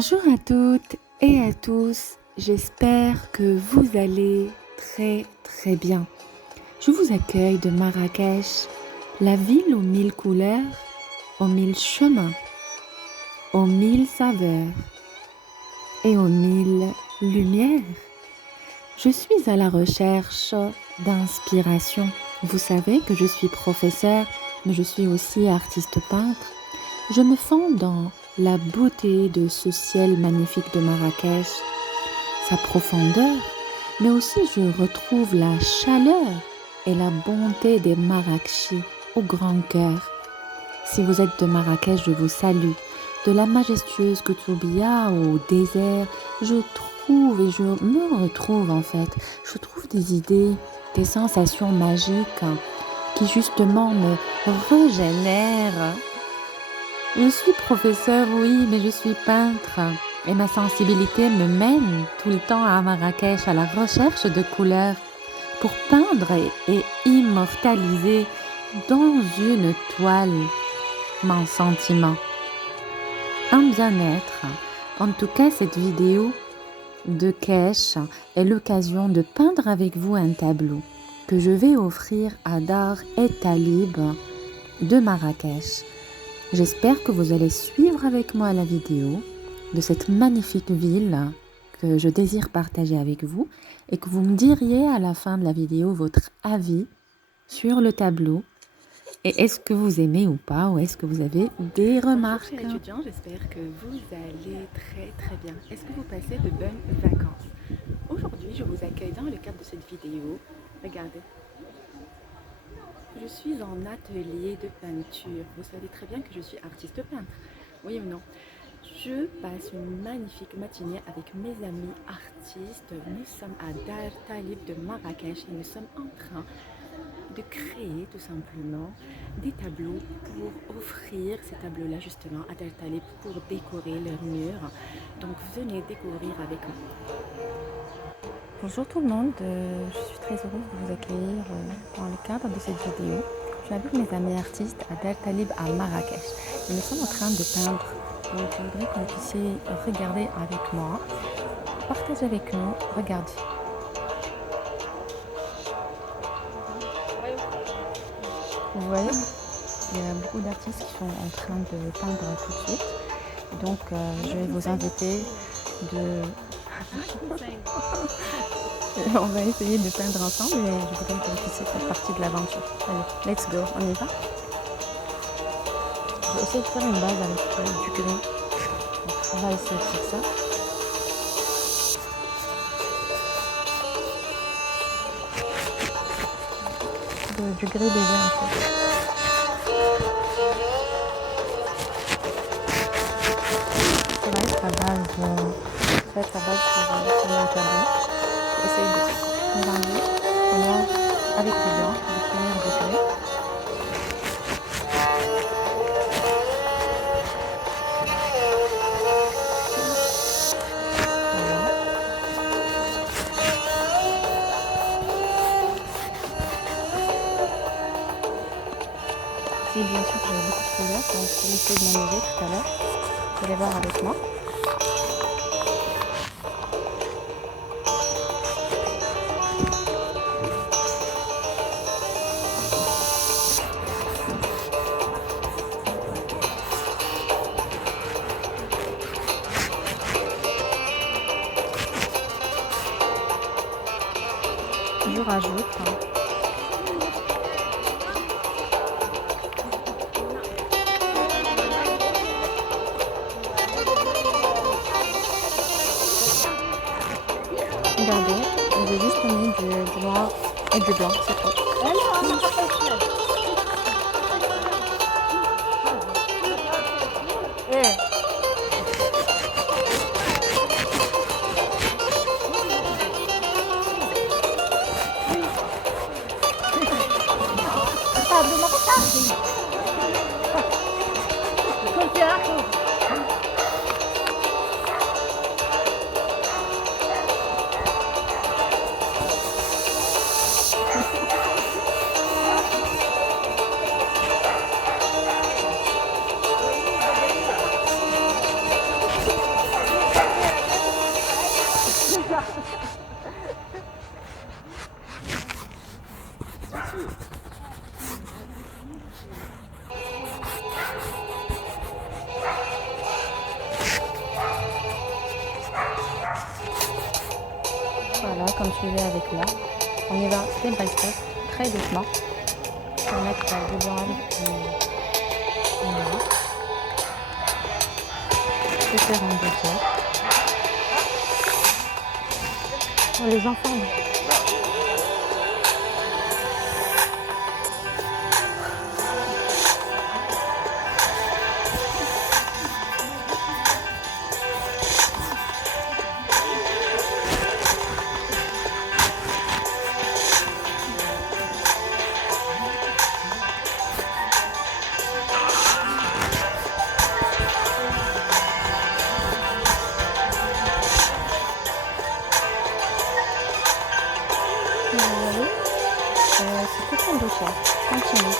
Bonjour à toutes et à tous, j'espère que vous allez très bien. Je vous accueille de Marrakech, la ville aux mille couleurs, aux mille chemins, aux mille saveurs et aux mille lumières. Je suis à la recherche d'inspiration. Vous savez que je suis professeure, mais je suis aussi artiste peintre. Je me fonds dans la beauté de ce ciel magnifique de Marrakech, sa profondeur, mais aussi je retrouve la chaleur et la bonté des Marrakechis au grand cœur. Si vous êtes de Marrakech, je vous salue. De la majestueuse Koutoubia au désert, je trouve et je me retrouve en fait. Je trouve des idées, des sensations magiques qui justement me régénèrent. Je suis professeur, oui, mais je suis peintre. Et ma sensibilité me mène tout le temps à Marrakech à la recherche de couleurs pour peindre et immortaliser dans une toile mon sentiment, un bien-être. En tout cas, cette vidéo de Kesh est l'occasion de peindre avec vous un tableau que je vais offrir à Dar et Talib de Marrakech. J'espère que vous allez suivre avec moi la vidéo de cette magnifique ville que je désire partager avec vous et que vous me diriez à la fin de la vidéo votre avis sur le tableau et est-ce que vous aimez ou pas ou est-ce que vous avez des remarques. Bonjour chers étudiants, j'espère que vous allez très bien. Est-ce que vous passez de bonnes vacances? Aujourd'hui, je vous accueille dans le cadre de cette vidéo. Regardez. Je suis en atelier de peinture. Vous savez très bien que je suis artiste peintre. Oui ou non? Je passe une magnifique matinée avec mes amis artistes. Nous sommes à Dar Talib de Marrakech et nous sommes en train de créer tout simplement des tableaux pour offrir ces tableaux-là justement à Dar Talib pour décorer leurs murs. Donc venez découvrir avec moi. Bonjour tout le monde, je suis très heureuse de vous accueillir dans le cadre de cette vidéo. Je suis avec mes amis artistes à Dar Talib à Marrakech et nous sommes en train de peindre. Donc je voudrais que vous puissiez regarder avec moi, partager avec nous, regardez. Vous voyez, il y a beaucoup d'artistes qui sont en train de peindre tout de suite. Donc je vais vous inviter de... On va essayer de peindre ensemble et je voudrais que vous puissiez faire partie de l'aventure. Allez, let's go, on y va. Je vais essayer de faire une base avec du gris. Donc, on va essayer de faire ça. Du gris léger en fait. Ça va être la base, ça va être la base sur mon tableau. Essaye de mélanger le noir avec le blanc, de finir de gris. Voilà. Si bien sûr j'avais beaucoup de couleurs, donc je vais essayer de m'amuser tout à l'heure. Vous allez voir avec moi. Je rajoute regardez, j'ai juste mis du noir et du blanc, c'est tout. j'y vais avec là. On y va step by step, très doucement. On va mettre du blanc avec du noir. Je vais faire en douceur. Oh, les enfants. C'est tout en douceur. Continue.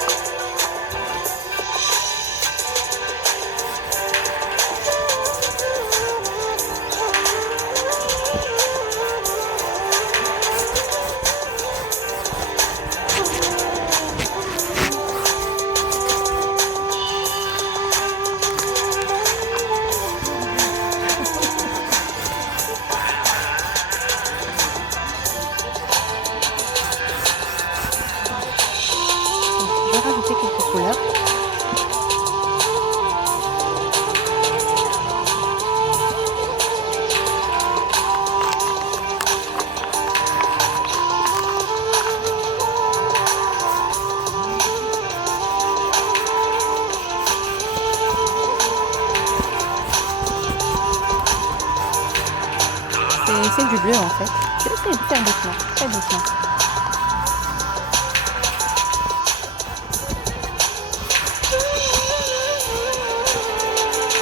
Je vais rajouter quelques couleurs. C'est du bleu en fait. Je vais essayer de faire doucement, très doucement.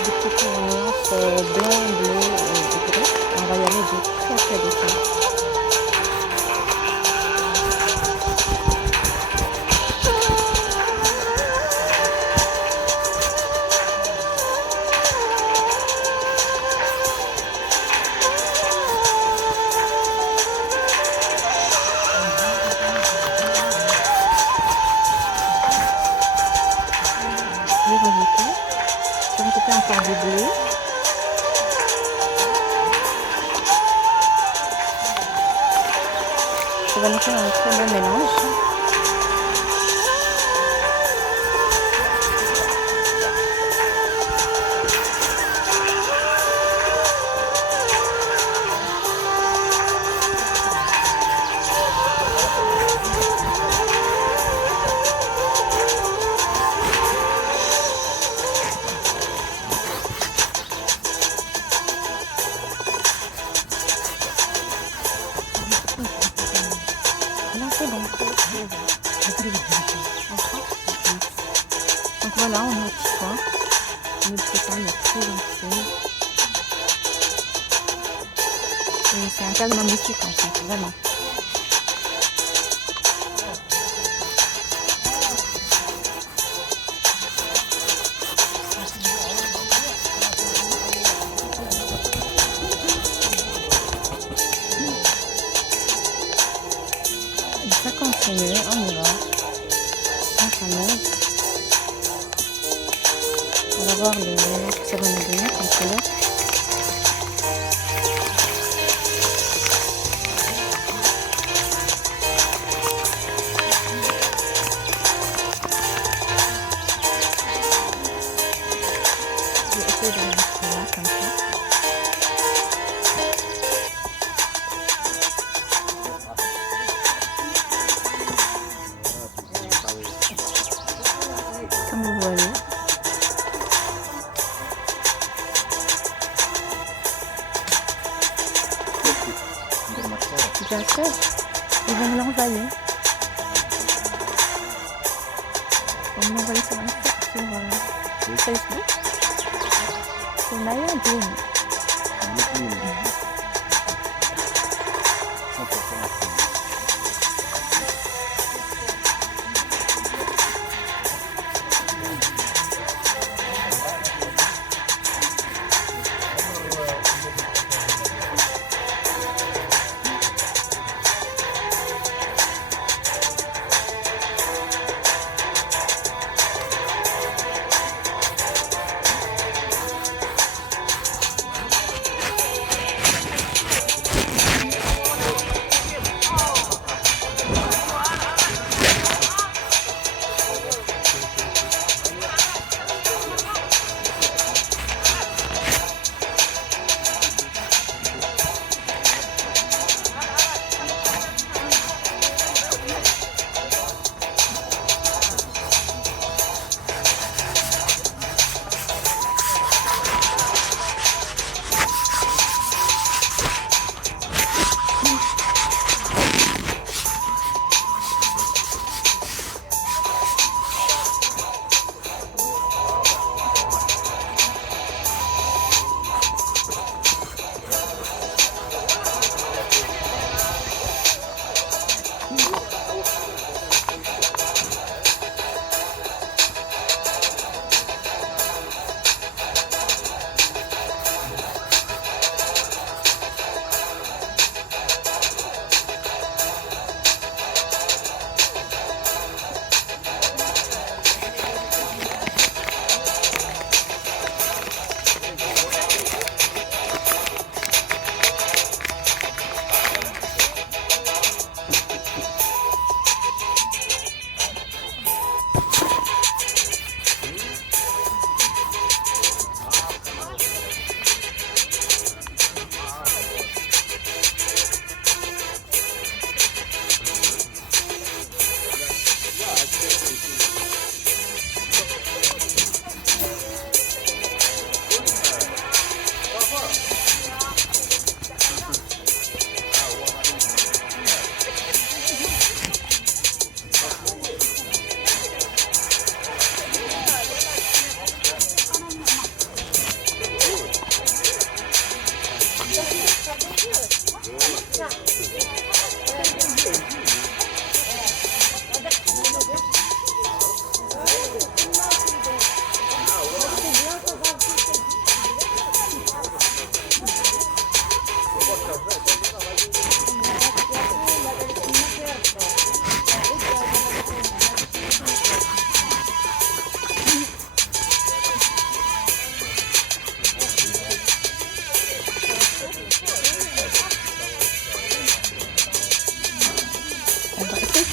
Des petites nuances blanc, bleu et gris. On va y aller de très doucement. Je vais rajouter encore du bleu. Ça va nous faire un très bon mélange. Là, c'est bon. Donc voilà, on a un petit coin. Le petit coin est très gentil. Et c'est un cadre magnifique en fait, vraiment. Ça continue, on y va. On s'amuse. On va voir le mélange que ça va nous donner comme couleur. Je vais essayer de le mettre là comme ça. Comme vous voyez. Bien sûr, ils vont me l'envoyer. Ils vont me l'envoyer sur Facebook. C'est Maya Bloom.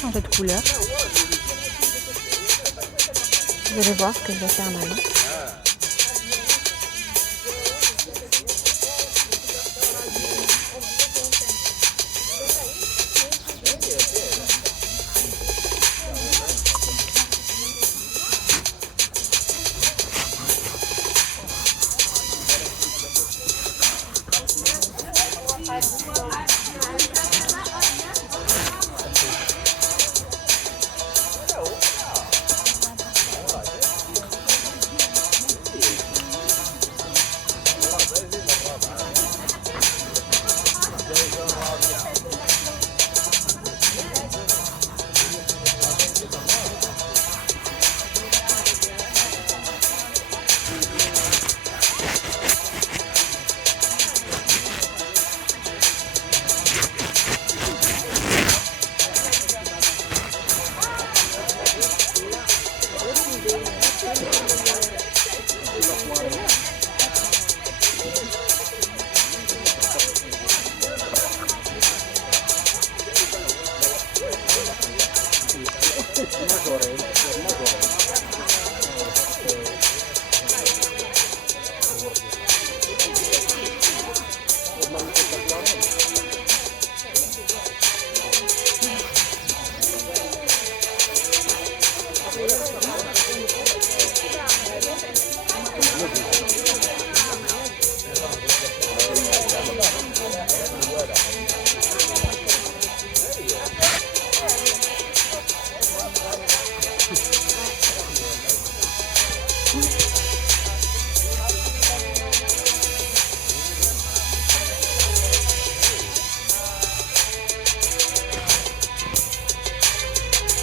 changer de couleur. Vous allez voir ce que je vais faire maintenant.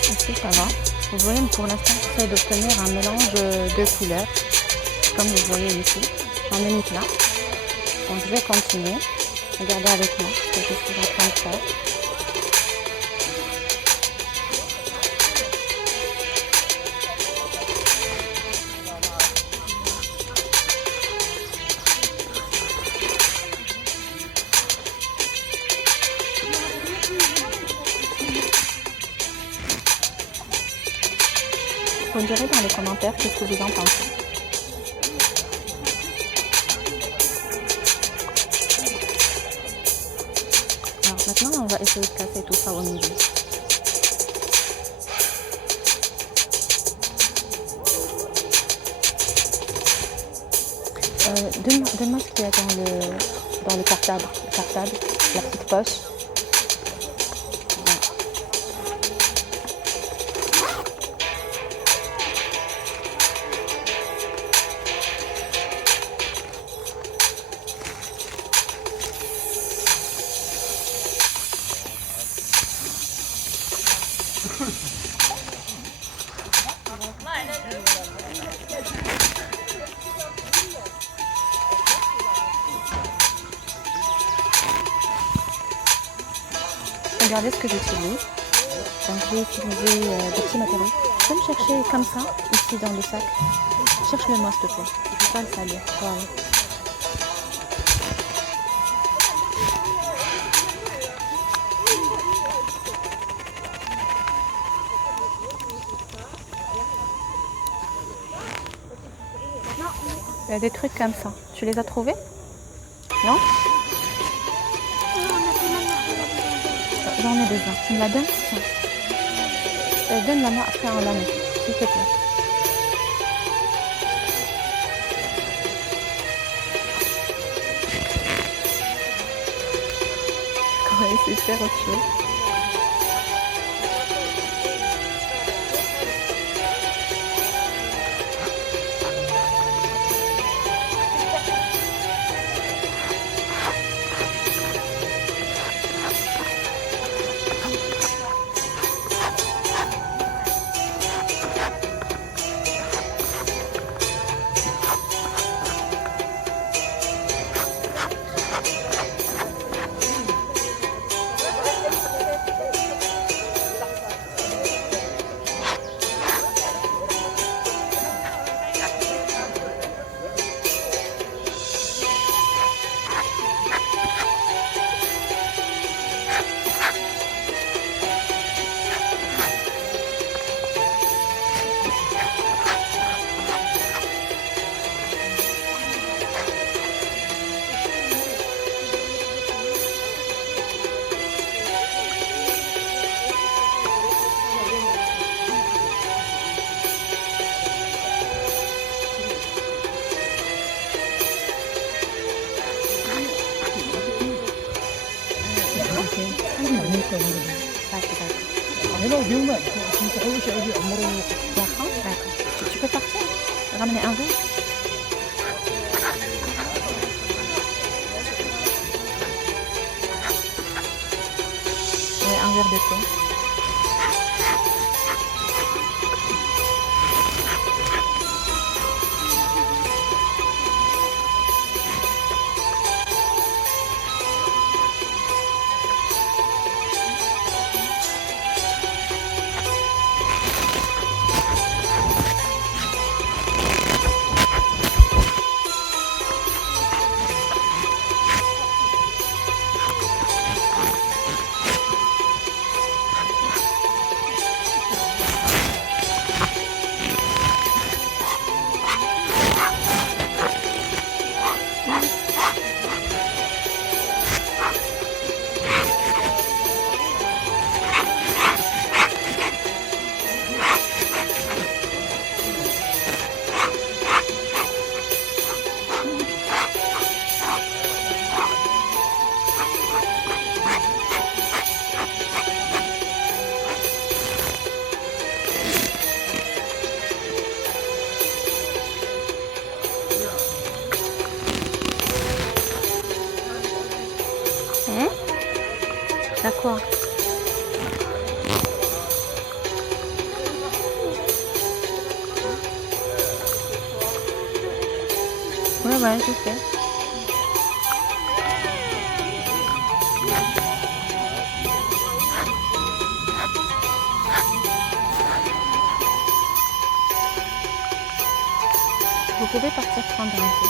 Ici ça va. Vous voyez, pour l'instant j'essaie d'obtenir un mélange de couleurs. Comme vous voyez ici. J'en ai mis plein. Donc je vais continuer. Regardez avec moi ce que je suis en train de faire. Vous me direz dans les commentaires qu'est-ce que vous en pensez. Alors maintenant, on va essayer de casser tout ça au milieu. Donne-moi ce qu'il y a dans le cartable, la petite poche. Regardez ce que j'utilise. Donc j'ai utilisé des petits matériaux. Tu peux me chercher comme ça, ici dans le sac. Cherche-le moi s'il te plaît. Je ne vais pas le salir. Voilà. Il y a des trucs comme ça. Tu les as trouvés? Non? J'en ai besoin. Tu me la donnes? Tiens. Donne-la moi après en l'année, s'il te plaît. On va essayer de faire autre chose. d'accord. هنا وبيومات عشان تحوش يعود عمره. D'accord, d'accord. Tu peux partir? Ramener un verre? Ouais, un verre de thé. Hein? T'as quoi? Ouais, je sais. Vous pouvez partir prendre un thé.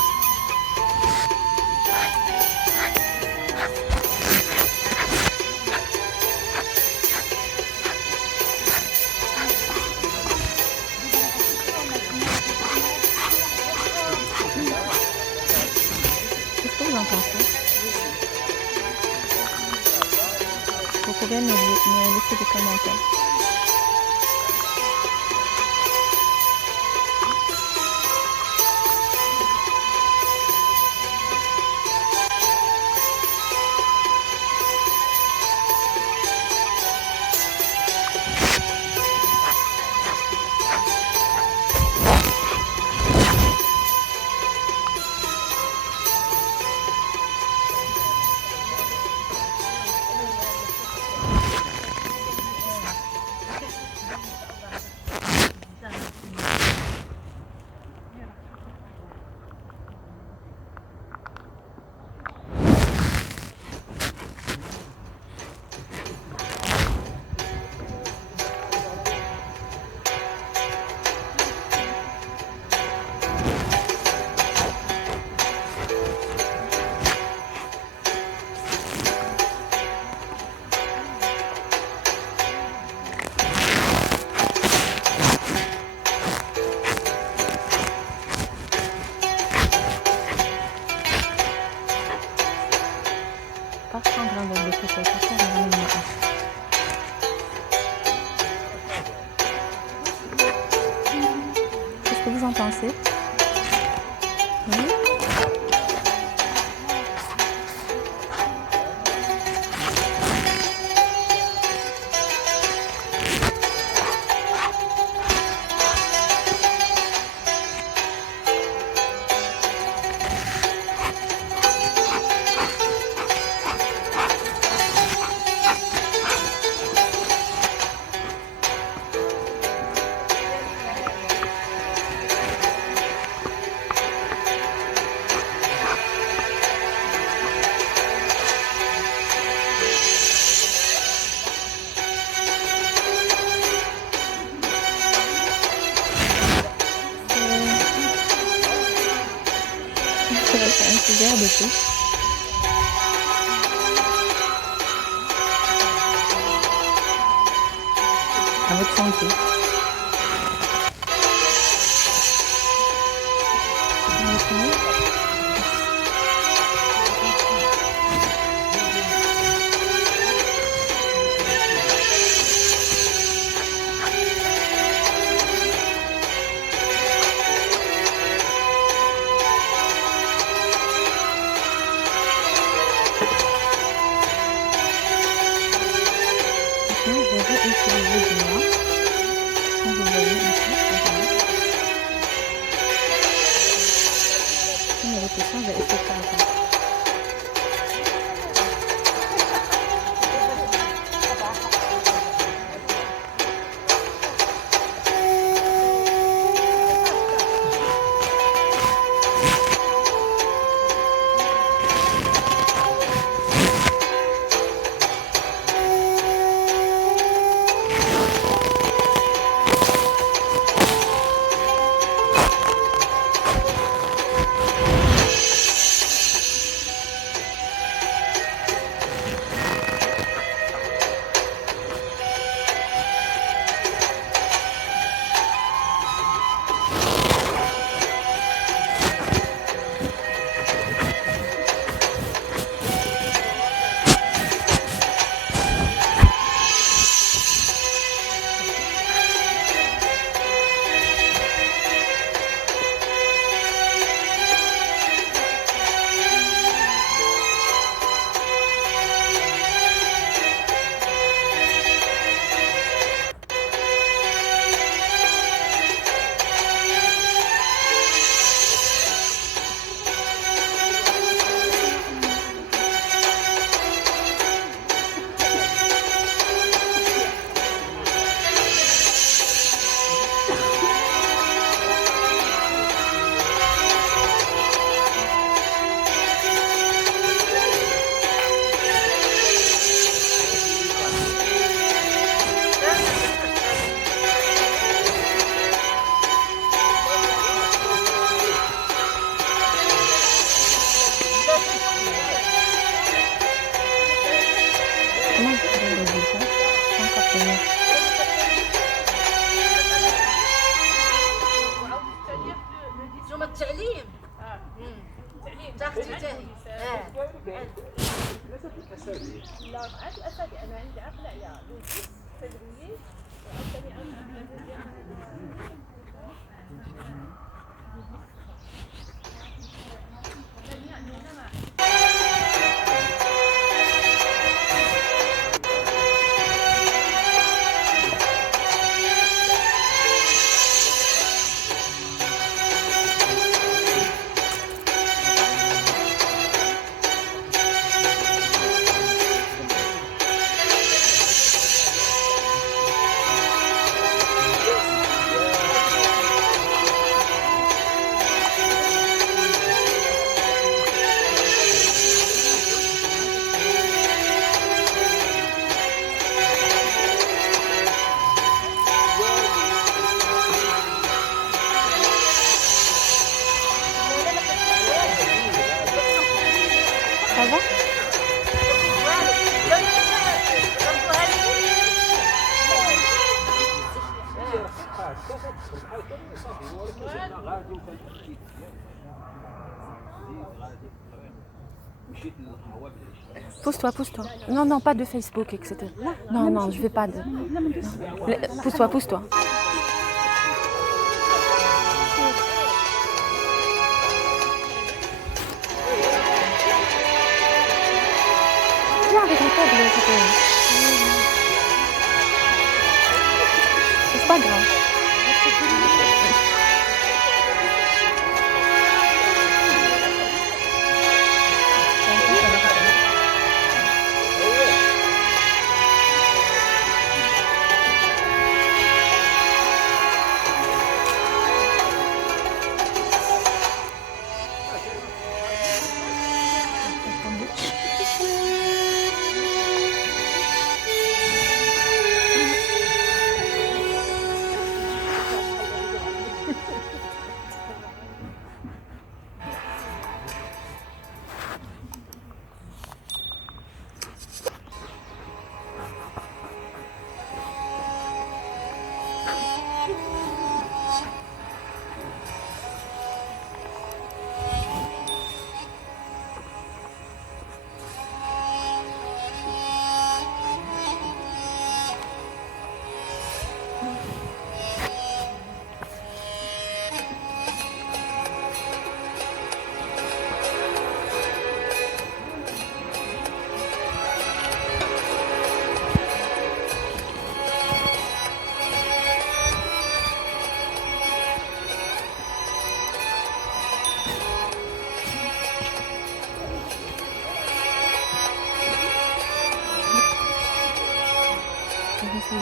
Qu'est-ce que vous en pensez? Vous pouvez me laisser des commentaires. Pas prendre un verre de thé, pas faire un ramener un. Qu'est-ce que vous en pensez? Oui? C'est un petit verre de thé. À votre santé. Mmh. réutiliser du noir. Comme vous voyez ici, regardez. Comme il est question, je vais essayer de faire ça. Comment vous trouvez le résultat? C'est encore mieux. شوف التعليم تاخذي تاهي لا عاد الاسد انا عندي عقله يا لوجيس تدريس Ça va? Pousse-toi, pousse-toi. Non, non, pas de Facebook, etc. Non, non, je vais pas de... Pousse-toi, pousse-toi. Viens avec le câble, c'est pas grave.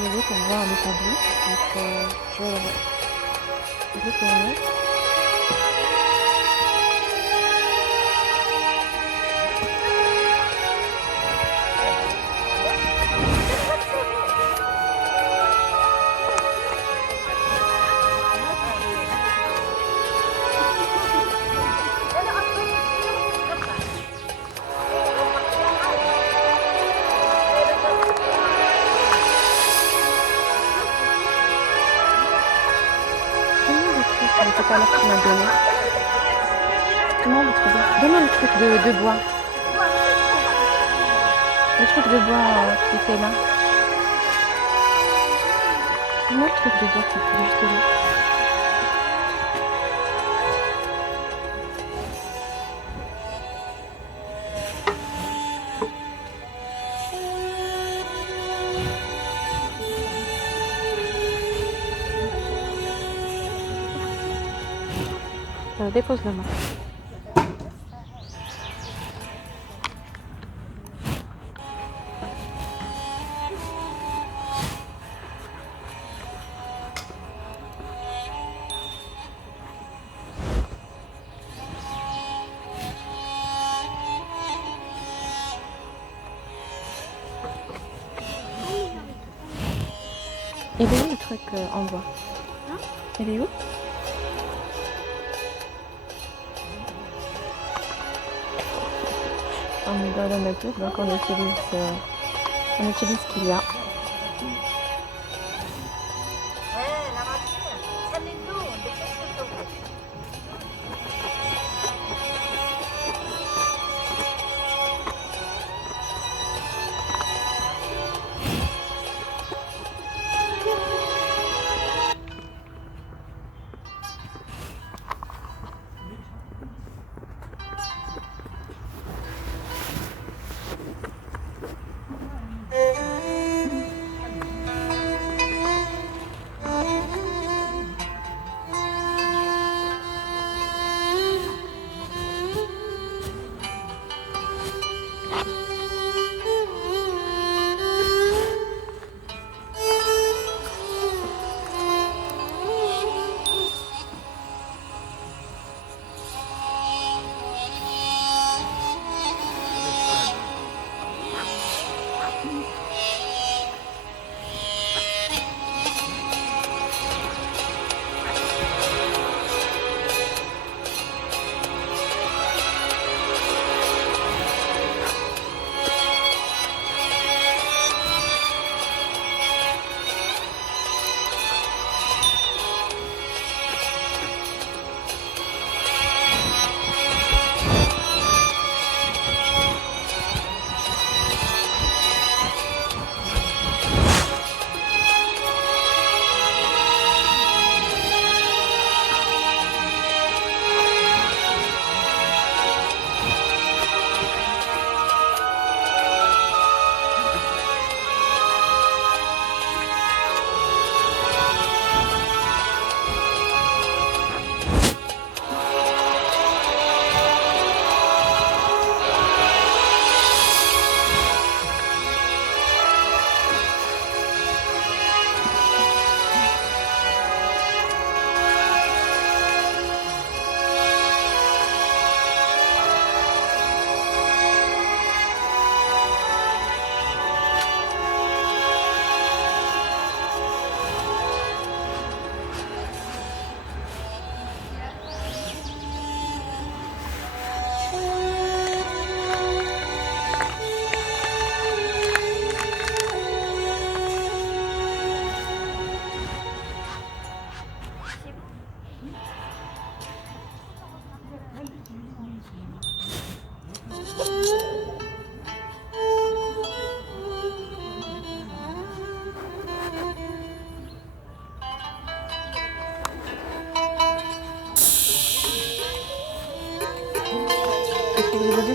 arriver pour voir le tableau. Donc je vais retourner. Tout à l'heure que tu m'as donné. Comment le trouver? Donne-moi le truc de bois. Le truc de bois qui était là. Donne-moi le truc de bois qui était juste là. Dépose-le-moi. Il est où le truc en bois? Il est où? On est dans la nature, donc on utilise ce qu'il y a. لا ماشي خلي اللون بدك اللون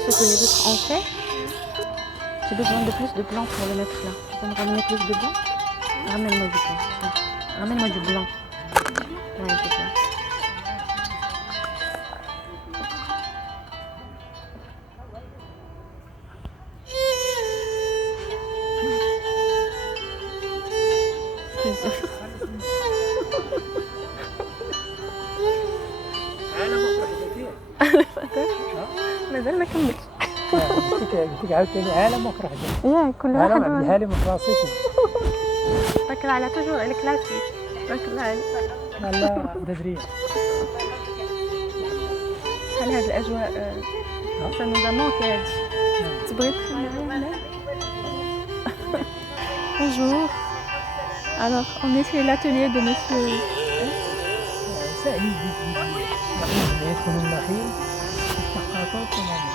Ce que les autres ont fait, j'ai besoin de plus de blanc pour le mettre là. Tu peux me ramener plus de blanc? Ramène-moi du blanc. Tiens. Ramène-moi du blanc. Ouais, c'est ça. puisse dire. مازال ما كملتش. قلت لك عاوتاني عالم وكره ديالك. ياك كل عالم واحد عبدها لي من كلاسيكي. تبارك الله على توجور الكلاسيك. تبارك الله عليك. لا بدريه. بحال هاد الأجواء سا نوزا مونكي هادشي. تبغيك معايا هنا؟ Bonjour. Alors, on est chez l'atelier de monsieur. سعيد يدخل النخيل الثقافات تماما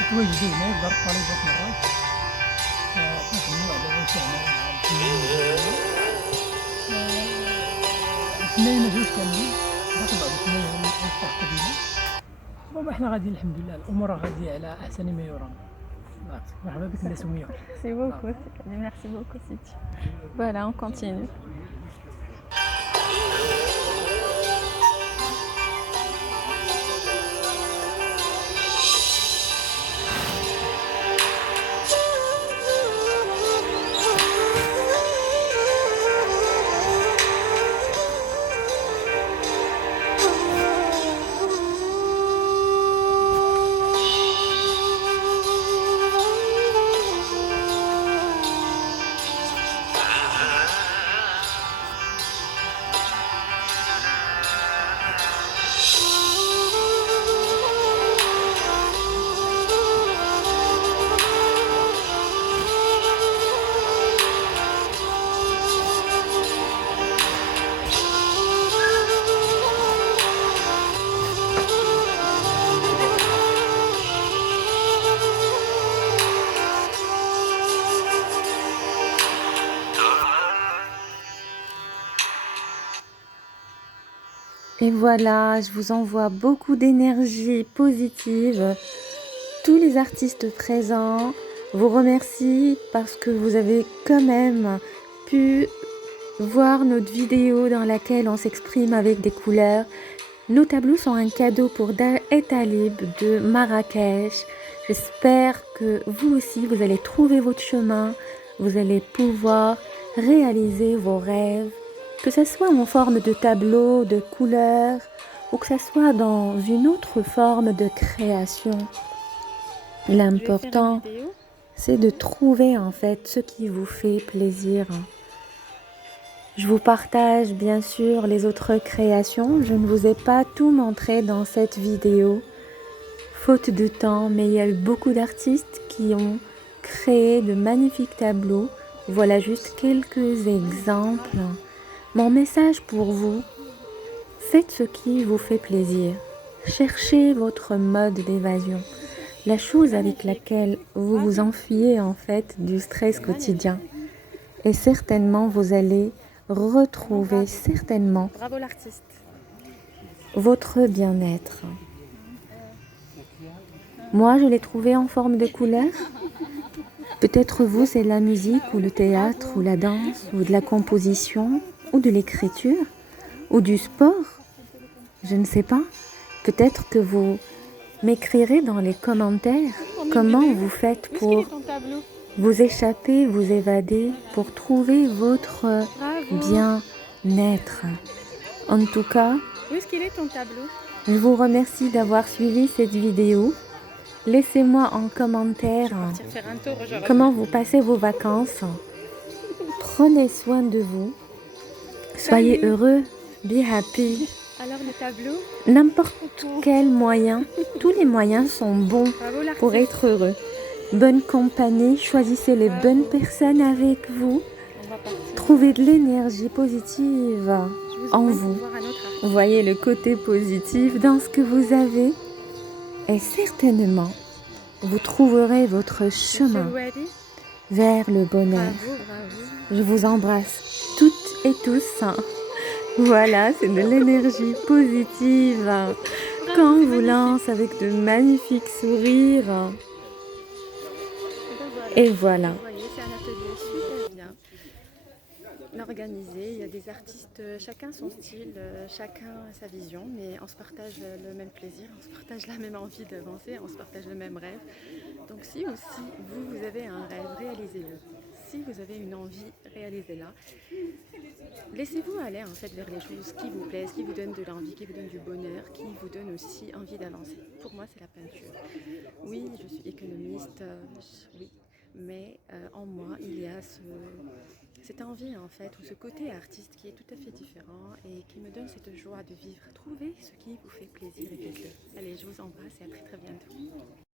يتواجدوا هنا يقدر الطلبة مرات يخدموا على وسعنا مع اثنين جوج كاملين باقي بعض اثنين هم يفتح قديمة. المهم احنا غاديين الحمد لله الامور غادية على احسن ما يرام. مرحبا بك الناس سمية. Merci beaucoup. Merci beaucoup, Siti. Voilà, on continue. Et voilà, je vous envoie beaucoup d'énergie positive. Tous les artistes présents vous remercient parce que vous avez quand même pu voir notre vidéo dans laquelle on s'exprime avec des couleurs. Nos tableaux sont un cadeau pour Dar et Talib de Marrakech. J'espère que vous aussi, vous allez trouver votre chemin. Vous allez pouvoir réaliser vos rêves. Que ce soit en forme de tableau, de couleurs, ou que ce soit dans une autre forme de création. L'important, c'est de trouver en fait ce qui vous fait plaisir. Je vous partage bien sûr les autres créations. Je ne vous ai pas tout montré dans cette vidéo, faute de temps, mais il y a eu beaucoup d'artistes qui ont créé de magnifiques tableaux. Voilà juste quelques exemples. Mon message pour vous, faites ce qui vous fait plaisir. Cherchez votre mode d'évasion, la chose avec laquelle vous vous enfuyez en fait du stress quotidien. Et certainement, vous allez retrouver certainement Bravo l'artiste. votre bien-être. Moi, je l'ai trouvé en forme de couleur. Peut-être vous, c'est la musique ou le théâtre ou la danse ou de la composition ou de l'écriture ou du sport. Je ne sais pas. Peut-être que vous m'écrirez dans les commentaires comment vous faites pour vous échapper, vous évader, pour trouver votre bien-être. En tout cas, Où est-ce qu'il est ton tableau? je vous remercie d'avoir suivi cette vidéo. Laissez-moi en commentaire Faire un tour, je comment vous passez vos vacances. Prenez soin de vous. Soyez heureux, be happy. Alors le tableau? N'importe quel moyen, tous les moyens sont bons Bravo l'artiste. pour être heureux. Bonne compagnie, choisissez les bonnes personnes avec vous. On va partir. Trouvez de l'énergie positive Je en emmène vous. voir un autre artiste. Voyez le côté positif dans ce que vous avez. Et certainement, vous trouverez votre chemin Monsieur Louali, vers le bonheur. bravo, bravo. Je vous embrasse toutes et tous. Voilà, c'est de l'énergie positive qu'on vous lance avec de magnifiques sourires. Et voilà. Vous voyez, c'est un atelier super bien organisé. Il y a des artistes, chacun son style, chacun sa vision, mais on se partage le même plaisir, on se partage la même envie d'avancer, on se partage le même rêve. Donc si aussi vous avez un rêve, réalisez-le. si vous avez une envie, réalisez-la. Laissez-vous aller en fait vers les choses qui vous plaisent, qui vous donnent de l'envie, qui vous donnent du bonheur, qui vous donnent aussi envie d'avancer. Pour moi, c'est la peinture. Oui, je suis économiste, oui, mais en moi, il y a cette envie en fait, ou ce côté artiste qui est tout à fait différent et qui me donne cette joie de vivre. Trouvez ce qui vous fait plaisir et faites-le. Allez, je vous embrasse et à très très bientôt.